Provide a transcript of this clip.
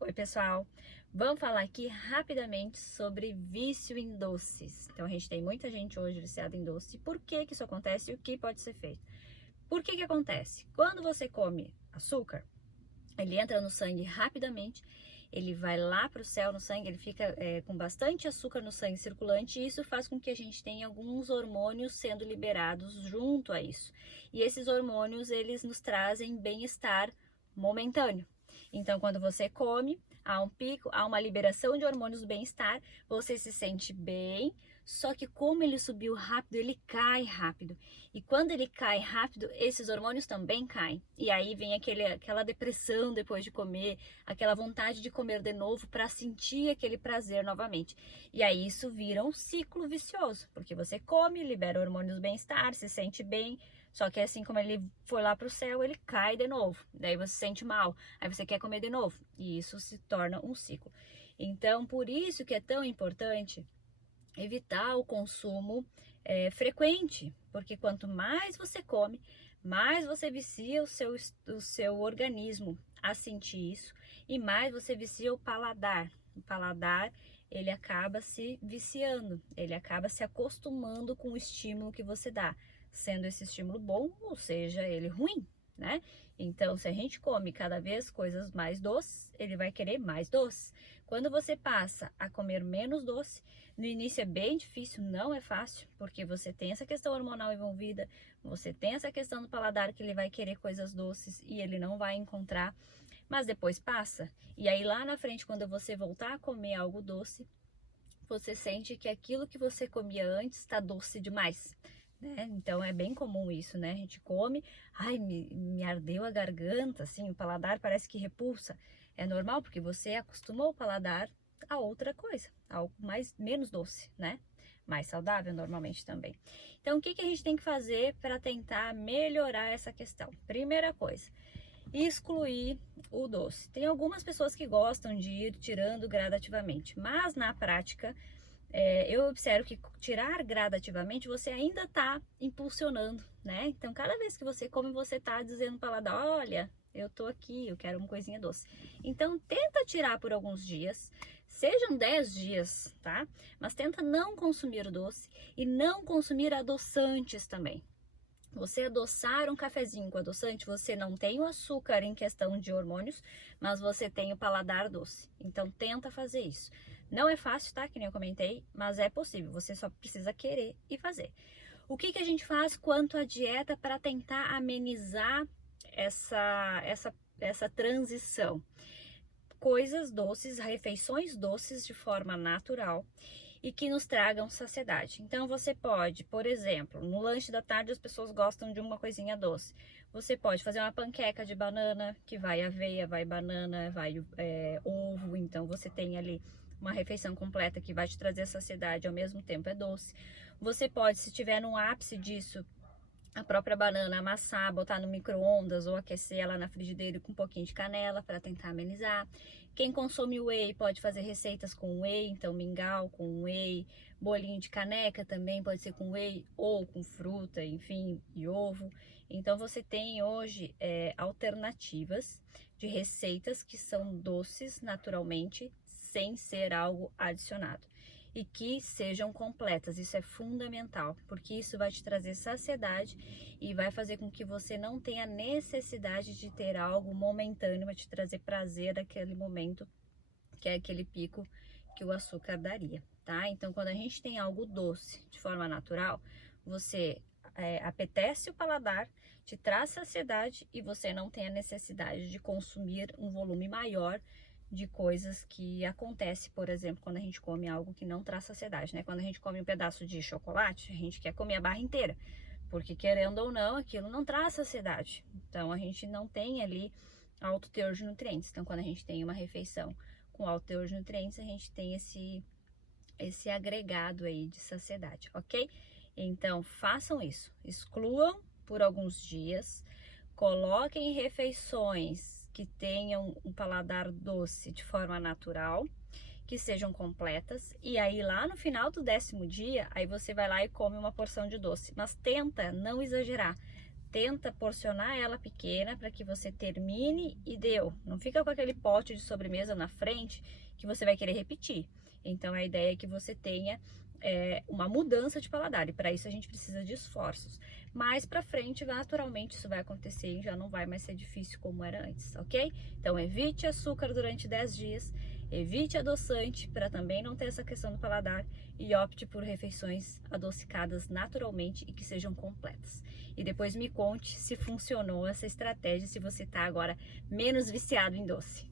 Oi, pessoal! Vamos falar aqui rapidamente sobre vício em doces. Então, a gente tem muita gente hoje viciada em doce. Por que que isso acontece e o que pode ser feito? Por que que acontece? Quando você come açúcar, ele entra no sangue rapidamente, ele vai lá para o céu no sangue, ele fica com bastante açúcar no sangue circulante e isso faz com que a gente tenha alguns hormônios sendo liberados junto a isso. E esses hormônios, eles nos trazem bem-estar momentâneo. Então, quando você come, há um pico, há uma liberação de hormônios do bem-estar, você se sente bem, só que como ele subiu rápido, ele cai rápido. E quando ele cai rápido, esses hormônios também caem. E aí vem aquela depressão depois de comer, aquela vontade de comer de novo para sentir aquele prazer novamente. E aí isso vira um ciclo vicioso, porque você come, libera hormônios do bem-estar, se sente bem, só que assim como ele foi lá para o céu, ele cai de novo. Daí você se sente mal, aí você quer comer de novo. E isso se torna um ciclo. Então, por isso que é tão importante evitar o consumo frequente, porque quanto mais você come, mais você vicia o seu organismo a sentir isso e mais você vicia o paladar. O paladar, ele acaba se viciando, ele acaba se acostumando com o estímulo que você dá, sendo esse estímulo bom ou seja ele ruim, né? Então, se a gente come cada vez coisas mais doces, ele vai querer mais doce. Quando você passa a comer menos doce, no início é bem difícil, não é fácil, porque você tem essa questão hormonal envolvida, você tem essa questão do paladar que ele vai querer coisas doces e ele não vai encontrar, mas depois passa. E aí lá na frente, quando você voltar a comer algo doce, você sente que aquilo que você comia antes está doce demais. Né? Então é bem comum isso, né? A gente come, ai, me ardeu a garganta, assim, o paladar parece que repulsa. É normal porque você acostumou o paladar a outra coisa, algo menos doce, né? Mais saudável normalmente também. Então o que que a gente tem que fazer para tentar melhorar essa questão? Primeira coisa, excluir o doce. Tem algumas pessoas que gostam de ir tirando gradativamente, mas na prática eu observo que tirar gradativamente você ainda está impulsionando, né? Então, cada vez que você come, você está dizendo para o paladar, olha, eu tô aqui, eu quero uma coisinha doce. Então, tenta tirar por alguns dias, sejam 10 dias, tá? Mas tenta não consumir o doce e não consumir adoçantes também. Você adoçar um cafezinho com adoçante, você não tem o açúcar em questão de hormônios, mas você tem o paladar doce. Então tenta fazer isso. Não é fácil, tá? Que nem eu comentei, mas é possível. Você só precisa querer e fazer. O que que a gente faz quanto à dieta para tentar amenizar essa transição? Coisas doces, refeições doces de forma natural e que nos tragam saciedade. Então você pode, por exemplo, no lanche da tarde as pessoas gostam de uma coisinha doce. Você pode fazer uma panqueca de banana, que vai aveia, vai banana, vai ovo, então você tem ali uma refeição completa que vai te trazer saciedade, ao mesmo tempo é doce. Você pode, se tiver no ápice disso, a própria banana amassar, botar no micro-ondas ou aquecer ela na frigideira com um pouquinho de canela para tentar amenizar. Quem consome whey pode fazer receitas com whey, então mingau com whey, bolinho de caneca também pode ser com whey ou com fruta, enfim, e ovo. Então você tem hoje alternativas de receitas que são doces naturalmente, sem ser algo adicionado. E que sejam completas, isso é fundamental, porque isso vai te trazer saciedade e vai fazer com que você não tenha necessidade de ter algo momentâneo, vai te trazer prazer naquele momento, que é aquele pico que o açúcar daria, tá? Então, quando a gente tem algo doce de forma natural, você apetece o paladar, te traz saciedade e você não tem a necessidade de consumir um volume maior de coisas que acontece, por exemplo, quando a gente come algo que não traz saciedade, né? Quando a gente come um pedaço de chocolate, a gente quer comer a barra inteira, porque querendo ou não, aquilo não traz saciedade. Então, a gente não tem ali alto teor de nutrientes. Então, quando a gente tem uma refeição com alto teor de nutrientes, a gente tem esse agregado aí de saciedade, ok? Então, façam isso. Excluam por alguns dias, coloquem refeições que tenham um paladar doce de forma natural, que sejam completas, e aí lá no final do 10º dia, aí você vai lá e come uma porção de doce, mas tenta não exagerar, tenta porcionar ela pequena para que você termine e deu. Não fica com aquele pote de sobremesa na frente que você vai querer repetir. Então a ideia é que você tenha uma mudança de paladar, e para isso a gente precisa de esforços. Mais para frente, naturalmente, isso vai acontecer e já não vai mais ser difícil como era antes, ok? Então evite açúcar durante 10 dias, evite adoçante para também não ter essa questão do paladar e opte por refeições adocicadas naturalmente e que sejam completas. E depois me conte se funcionou essa estratégia, se você está agora menos viciado em doce.